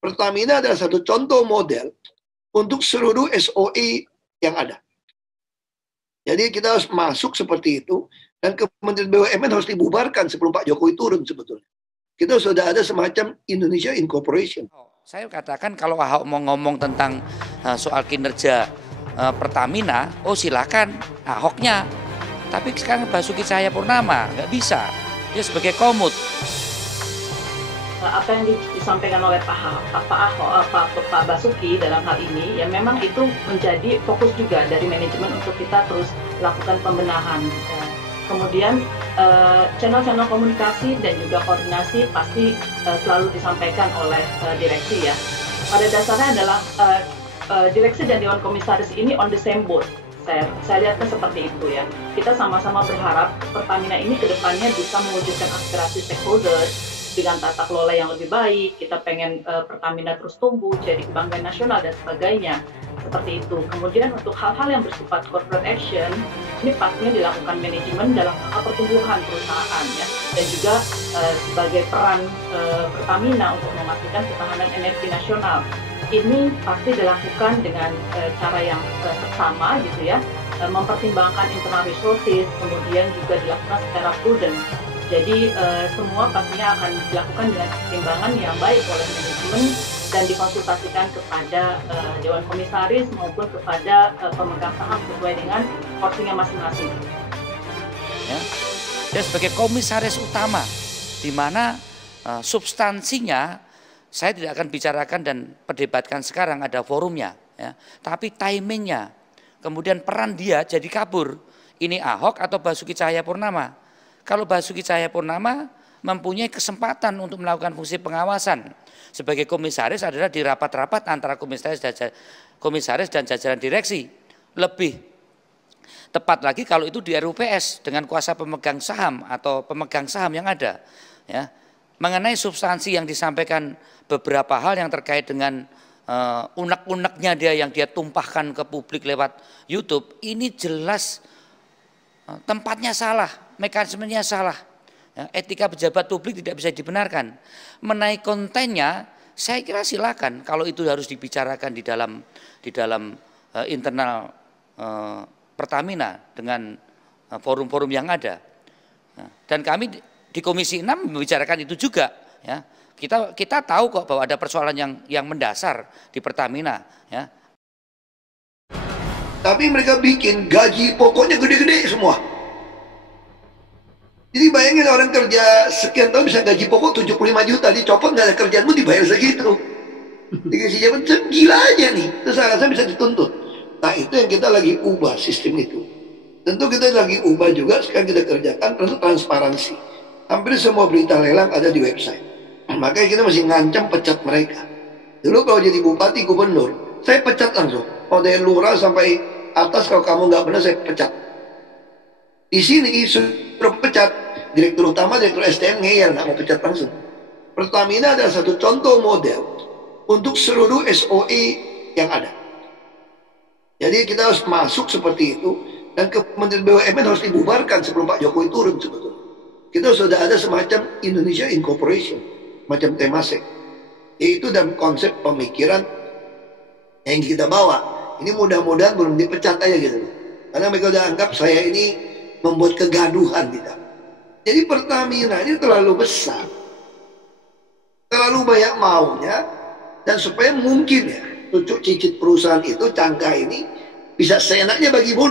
Pertamina adalah satu contoh model untuk seluruh SOE yang ada. Jadi kita harus masuk seperti itu, dan Kementerian BUMN harus dibubarkan sebelum Pak Jokowi turun sebetulnya. Kita sudah ada semacam Indonesia Incorporation. Saya katakan kalau Ahok mau ngomong tentang soal kinerja Pertamina, oh silakan Ahoknya. Tapi sekarang Basuki Cahayapurnama nggak bisa, dia sebagai komut. Apa yang disampaikan oleh Pak Basuki dalam hal ini, ya memang itu menjadi fokus juga dari manajemen untuk kita terus lakukan pembenahan. Kemudian channel-channel komunikasi dan juga koordinasi pasti selalu disampaikan oleh direksi ya. Pada dasarnya adalah direksi dan Dewan Komisaris ini on the same boat. Saya lihatnya seperti itu ya. Kita sama-sama berharap Pertamina ini kedepannya bisa mewujudkan aspirasi stakeholders dengan tata kelola yang lebih baik. Kita pengen Pertamina terus tumbuh, jadi kebanggaan nasional dan sebagainya. Seperti itu. Kemudian untuk hal-hal yang bersifat corporate action, ini pastinya dilakukan manajemen dalam hal pertumbuhan perusahaan ya, dan juga sebagai peran Pertamina untuk memastikan ketahanan energi nasional. Ini pasti dilakukan dengan cara yang seksama gitu ya, mempertimbangkan internal resources, kemudian juga dilakukan secara prudent. Jadi semua pastinya akan dilakukan dengan pertimbangan yang baik oleh manajemen dan dikonsultasikan kepada Dewan Komisaris maupun kepada pemegang saham sesuai dengan porsinya masing-masing. Ya, dia sebagai komisaris utama, di mana substansinya saya tidak akan bicarakan dan perdebatkan sekarang, ada forumnya, ya. Tapi timingnya, kemudian peran dia jadi kabur. Ini Ahok atau Basuki Cahayapurnama? Kalau Basuki Cahayapurnama mempunyai kesempatan untuk melakukan fungsi pengawasan sebagai komisaris adalah di rapat-rapat antara komisaris dan jajaran direksi. Lebih tepat lagi kalau itu di RUPS dengan kuasa pemegang saham atau pemegang saham yang ada. Ya. Mengenai substansi yang disampaikan beberapa hal yang terkait dengan unek-uneknya dia yang dia tumpahkan ke publik lewat YouTube, ini jelas tempatnya salah, mekanismenya salah. Etika pejabat publik tidak bisa dibenarkan. Mengenai kontennya, saya kira silakan kalau itu harus dibicarakan di dalam internal Pertamina dengan forum-forum yang ada. Dan kami di Komisi 6 membicarakan itu juga. Ya. Kita tahu kok bahwa ada persoalan yang mendasar di Pertamina. Ya. Tapi mereka bikin gaji pokoknya gede-gede semua. Jadi bayangin orang kerja sekian tahun bisa gaji pokok 75 juta, dicopot nggak ada kerjaanmu dibayar segitu. Dikasih jabatan gila aja nih, terus saya rasa bisa dituntut. Nah itu yang kita lagi ubah sistem itu. Tentu kita lagi ubah juga, sekarang kita kerjakan tentu transparansi. Hampir semua berita lelang ada di website. Makanya kita masih ngancam pecat mereka. Dulu kalau jadi bupati, gubernur, saya pecat langsung. Mau dari lurah sampai atas, kalau kamu nggak benar saya pecat. Di sini suruh pecat direktur utama, direktur SDM ngeyel, nggak mau pecat langsung. Pertamina adalah satu contoh model untuk seluruh SOE yang ada. Jadi kita harus masuk seperti itu, dan Kementerian BUMN harus dibubarkan sebelum Pak Jokowi turun sebetulnya. Kita sudah ada semacam Indonesia Incorporation, macam Temasek. Yaitu dalam konsep pemikiran yang kita bawa. Ini mudah-mudahan belum dipecat aja gitu. Karena mereka udah anggap saya ini membuat kegaduhan kita. Jadi Pertamina ini terlalu besar, terlalu banyak maunya, dan supaya mungkin ya cucuk cicit perusahaan itu, cangkah ini bisa seenaknya bagi bonus.